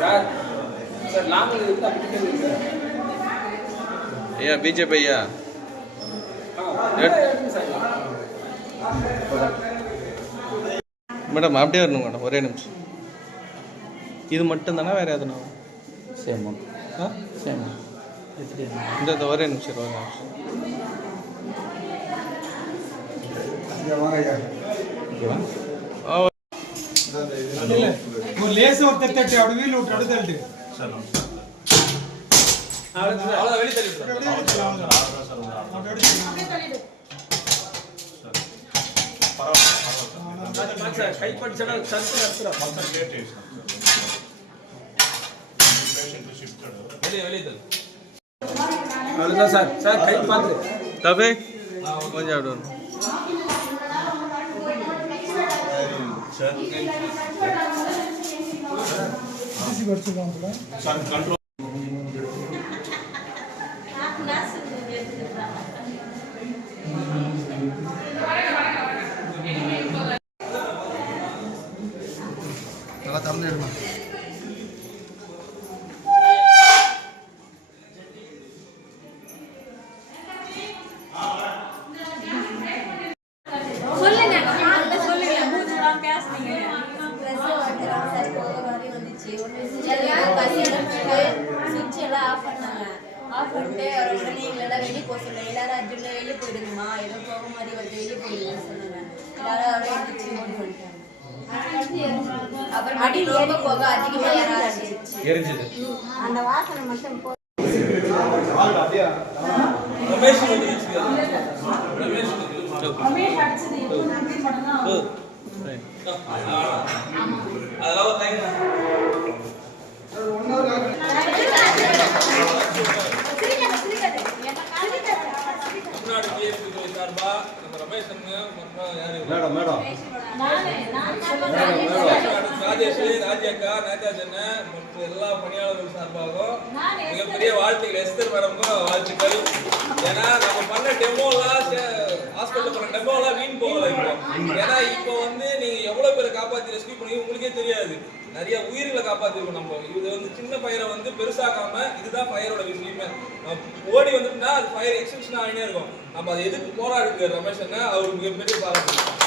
Sir sir லாங்கில் இருக்கு ஐயா பிஜேபி ஐயா மேடம் அப்படியே வரணும் மேடம் ஒரே நிமிஷம் இது மட்டும் தானே வேறு எதுனா சேம் ஆ சேம் இந்த ஒரே நிமிஷம் ஒரே நிமிஷம் லேஸ் ஒரு தட்டி அப்படி வீல் விட்டு அப்படி தள்ளிட்டு அவ்வளோதான் வெளியே தள்ளி கை படிச்சா வெளியே வெளியே தள்ளு அவ்வளோதான் சார் சார் கை பார்த்து தபே கொஞ்சம் அப்படி ஒன்று சார் கண்ட்ரோல் நல்லா தமிழ் எடுமா ஆஃப் பண்ணிட்டு உடனே எங்களெல்லாம் வெளியே போக சொன்னாங்க. எல்லாரும் அர்ஜுன்ல வெளியே போயிடுங்கம்மா, ஏதோ போக மாதிரி வந்து வெளியே போயிடுங்கன்னு சொன்னாங்க. எல்லாரும் அப்படியே இருந்துச்சு ஓடி பண்ணிட்டாங்க. அப்புறம் அடி ரொம்ப போக அதிகமாக எரிஞ்சது அந்த வாசனை மட்டும் ராஜ்யக்கா நாகாஜன மற்றும் எல்லா பணியாளர்கள் சார்பாகவும் மிகப்பெரிய வாழ்த்துக்கள். எஸ்தர் மேடமுக்கும் வாழ்த்துக்கள். ஏன்னா நம்ம பண்ண டெமோலாம் ஹாஸ்பிட்டல் பண்ண டெமோலாம் வீண் போகல. இப்போ ஏன்னா இப்போ வந்து நீங்க எவ்வளவு பேரை காப்பாற்றி ரெஸ்கியூ பண்ணி உங்களுக்கே தெரியாது. நிறைய உயிர்களை காப்பாற்றிருக்கோம். நம்ம இது வந்து சின்ன பயிரை வந்து பெருசாக்காம இதுதான் ஃபயரோட விஷயமே. ஓடி வந்துட்டுனா அது ஃபயர் எக்ஸ்டென்ஷன் ஆகினே இருக்கும். நம்ம அதை எதுக்கு போராடி ரமேஷ் அவருக்கு மிகப்பெரிய பாராட்டு.